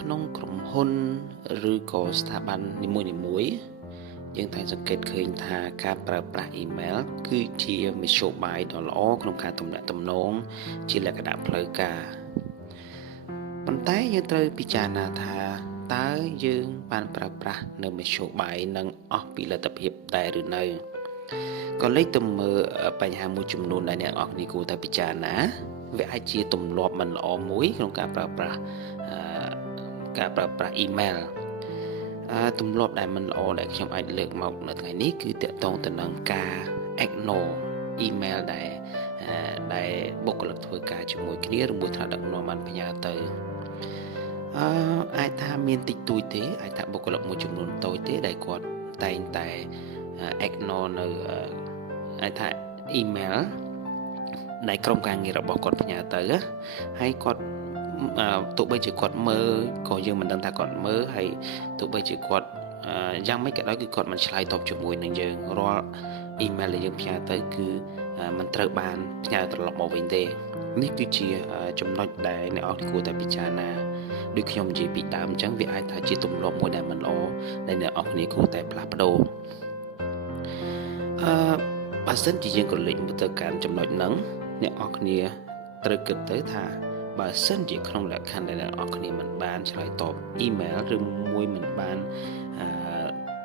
ក្នុងក្រុមហ៊ុនឬក៏ស្ថាប័ននីមួយៗយើងតែងសង្កេតឃើញថាការប្រើប្រាស់អ៊ីមែលគឺជាមធ្យោបាយដ៏ល្អក្នុងការទំនាក់ទំនងជាលក្ខណៈផ្លូវការប៉ុន្តែយើងត្រូវពិចារណាថាតើយើងបានប្រើប្រាស់នៅមធ្យោបាយនឹងអស់ពីលទ្ធភាពដែរឬនៅក៏លេចទៅមើលបញ្ហាមួយចំនួនដែលអ្នកនរគ្នាគួរតែពិចារណាវាអាចជាទម្លាប់មិនល្អមួយក្នុងការប្រើប្រាស់អ៊ីមែលទម្លាប់ដែលមិនល្អដែលខ្ញុំអាចលើកមកនៅថ្ងៃនេះគឺតាក់ទងទៅនឹងការ ignore email ដែលបុគ្គលិកធ្វើការជាមួយគ្នាឬមួយថ្នាក់ដឹកនាំបានផ្ញើទៅអាចថាមានតិចតួចទេអាចថាបុគ្គលិកមួយចំនួនតូចទេដែលគាត់តែងតែ ignore នៅអាចថា email ដែលក្រុមការងាររបស់គាត់ផ្ញើទៅហើយគាត់ទោះបីជាគាត់មើលក៏យើងមិនដឹងថាគាត់មើលហើយទោះបីជាគាត់យ៉ាងម៉េចក៏ដោយគឺគាត់មិនឆ្លើយតបជាមួយនឹងយើងរាល់អ៊ីមែលដែលយើងផ្ញើទៅគឺមិនត្រូវបានផ្ញើត្រឡប់មកវិញទេនេះគឺជាចំណុចដែលអ្នកនរគួរតែពិចារណាដូចខ្ញុំនិយាយពីដើមអញ្ចឹងវាអាចថាជាទម្លាប់មួយដែលមិនល្អដែលអ្នកនរគួរតែផ្លាស់ប្ដូរបើសិនជាយើងក៏លេចមកទៅកាន់ចំណុចហ្នឹងអ្នកនរត្រូវគិតទៅថាបើសិនជាក្នុងលក្ខខណ្ឌដែលអ្នកនរគ្នាមិនបានឆ្លើយតបអ៊ីមែលឬមួយមិនបាន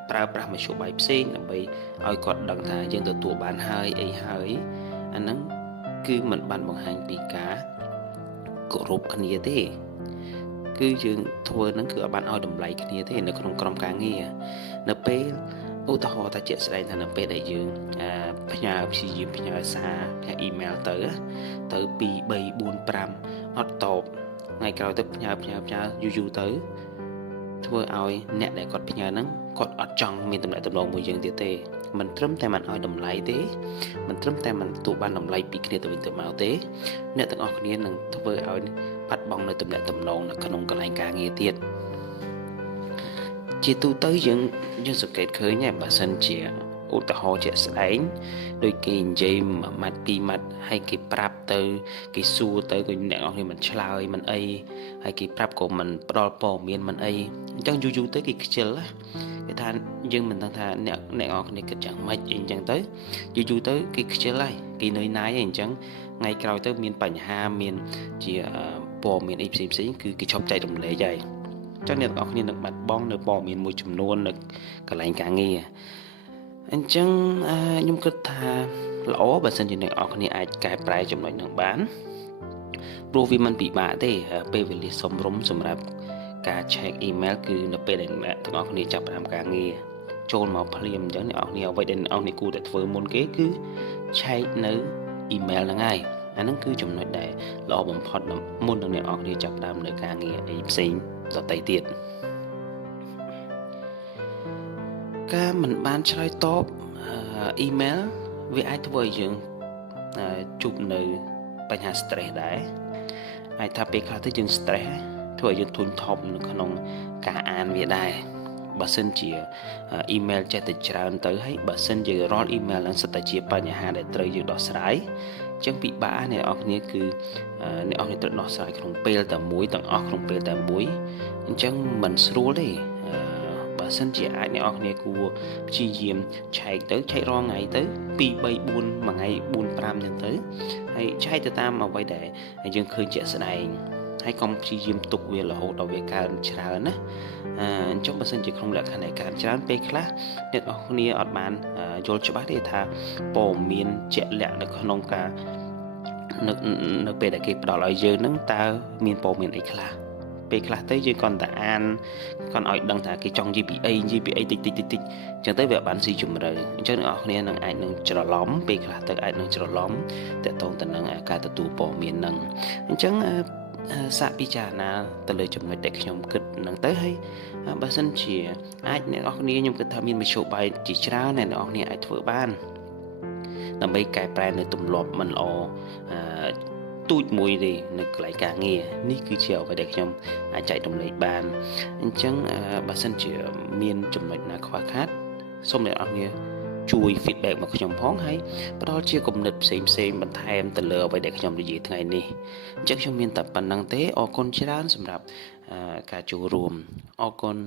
ប្រើប្រាស់មធ្យោបាយផ្សេងដើម្បីឲ្យគាត់ដឹងថាយើងទទួលបានហើយអីហើយអាហ្នឹងគឺមិនបានបង្ហាញពីការគោរពគ្នាទេគឺយើងធ្វើហ្នឹងគឺឲ្យបានឲ្យតម្លៃគ្នាទេនៅក្នុងក្រុមការងារនៅពេលឧទាហរណ៍ថាជាក់ស្ដែងថានៅពេលដែលយើងព្យាយាមផ្ញើសារផ្ញើអ៊ីមែលទៅ2 3 4 5អត់តបថ្ងៃក្រោយទៅផ្ញើយូរទៅធ្វើឲ្យអ្នកដែលគាត់ផ្ញើហ្នឹងគាត់អត់ចង់មានទំនាក់ទំនងមួយយើងទៀតទេមិនត្រឹមតែមិនឲ្យតម្លៃទេមិនត្រឹមតែមិនទទួលបានតម្លៃពីគ្នាទៅវិញទៅមកទេអ្នកទាំងអស់គ្នានឹងធ្វើឲ្យបាត់បង់នៅទំនាក់ទំនងនៅក្នុងកន្លែងការងារទៀតជាទូទៅយើងសង្កេតឃើញហើយបើសិនជាឧទាហរណ៍ជាក់ស្ដែងដូចគេនិយាយមួយម៉ាត់ពីរម៉ាត់ហើយគេប្រាប់ទៅគេសួរទៅក៏អ្នកនរគ្នាមិនឆ្លើយមិនអីហើយគេប្រាប់ក៏មិនផ្ដល់ព័ត៌មានមិនអីអញ្ចឹងយូរទៅគេខ្ជិលគេថាយើងមិនដឹងថាអ្នកនរគ្នាគិតយ៉ាងម៉េចអីអញ្ចឹងទៅយូរទៅគេខ្ជិលហើយគេនឿយណាយហើយអញ្ចឹងថ្ងៃក្រោយទៅមានបញ្ហាមានជាព័ត៌មានអីផ្សេងគឺគេឈប់ចែករំលែកហើយចឹងអ្នកនរគ្នានឹងបាត់បង់នៅព័ត៌មានមួយចំនួននៅកន្លែងការងារអញ្ចឹងខ្ញុំគិតថាល្អបើសិនជាអ្នកនរគ្នាអាចកែប្រែចំណុចហ្នឹងបានព្រោះវាមិនពិបាកទេពេលវេលាសមរម្យសម្រាប់ការ check email គឺនៅពេលដែលអ្នកទាំងអស់គ្នាចាប់ផ្ដើមការងារចូលមកភ្លាមអញ្ចឹងអ្នកនរគ្នាអ្វីដែលអ្នកនរគ្នាគួរតែធ្វើមុនគេគឺ check នៅ email ហ្នឹងហើយអាហ្នឹងគឺចំណុចដែលល្អបំផុតមុននឹងអ្នកនរគ្នាចាប់ផ្ដើមនៅការងារអីផ្សេងដទៃទៀតការមិនបានឆ្លើយតបអ៊ីមែលវាអាចធ្វើឲ្យយើងជួបនៅបញ្ហា stress ដែរអាចថាពេលខ្លះទៅយើង stress ធ្វើឲ្យយើងធុញថប់នៅក្នុងការអានវាដែរបើសិនជាអ៊ីមែលចេះតែច្រើនទៅហើយបើសិនជារាល់អ៊ីមែលហ្នឹងសិតតែជាបញ្ហាដែលត្រូវយើងដោះស្រាយអញ្ចឹងពិបាកអ្នកនរគ្នាគឺអ្នកនរគ្នាត្រូវដោះស្រាយក្នុងពេលតែមួយទាំងអស់ក្នុងពេលតែមួយអញ្ចឹងមិនស្រួលទេបើសិនជាអាចអ្នកនរគ្នាគួរព្យាយាមឆែករាល់ថ្ងៃទៅ2 3 4មួយថ្ងៃ4 5ចឹងទៅហើយឆែកទៅតាមអ្វីដែលយើងឃើញជាក់ស្ដែងហើយកុំព្យាយាមទុកវារហូតដល់វាកើនច្រើនណាអញ្ចឹងបើសិនជាក្នុងលក្ខខណ្ឌនៃកើនច្រើនពេលខ្លះអ្នកនរគ្នាអត់បានយល់ច្បាស់ទេថាព័ត៌មានជាក់លាក់នៅក្នុងការនៅពេលដែលគេផ្ដល់ឲ្យយើងហ្នឹងតើមានព័ត៌មានអីខ្លះពេលខ្លះទៅយើងគាត់តែអានគាត់ឲ្យដឹងថាគេចង់និយាយពីអីតិចអញ្ចឹងទៅវាបានស៊ីជម្រៅអញ្ចឹងអ្នកនរគ្នានឹងអាចនឹងច្រឡំពេលខ្លះទៅអាចនឹងច្រឡំតទៅនឹងការទទួលព័ត៌មានហ្នឹងអញ្ចឹងសាកពិចារណាទៅលើចំណុចដែលខ្ញុំគិតហ្នឹងទៅហើយបើសិនជាអាចអ្នកនរគ្នាខ្ញុំគិតថាមានមធ្យោបាយជាច្រើនអ្នកនរគ្នាអាចធ្វើបានដើម្បីកែប្រែនៅទម្លាប់មិនល្អទូចមួយទេនៅកន្លែងការងារនេះគឺជាអ្វីដែលខ្ញុំអាចចែករំលែកបានអញ្ចឹងបើសិនជាមានចំណុចណាខ្វះខាតសូមអ្នកនរគ្នាជួយ feedback មកខ្ញុំផងហើយផ្ដល់ជាគំនិតផ្សេងបន្ថែមទៅលើអ្វីដែលខ្ញុំនិយាយថ្ងៃនេះអញ្ចឹងខ្ញុំមានតែប៉ុណ្្នឹងទេអរគុណច្រើនសម្រាប់ ការចូលរួមអរគុណ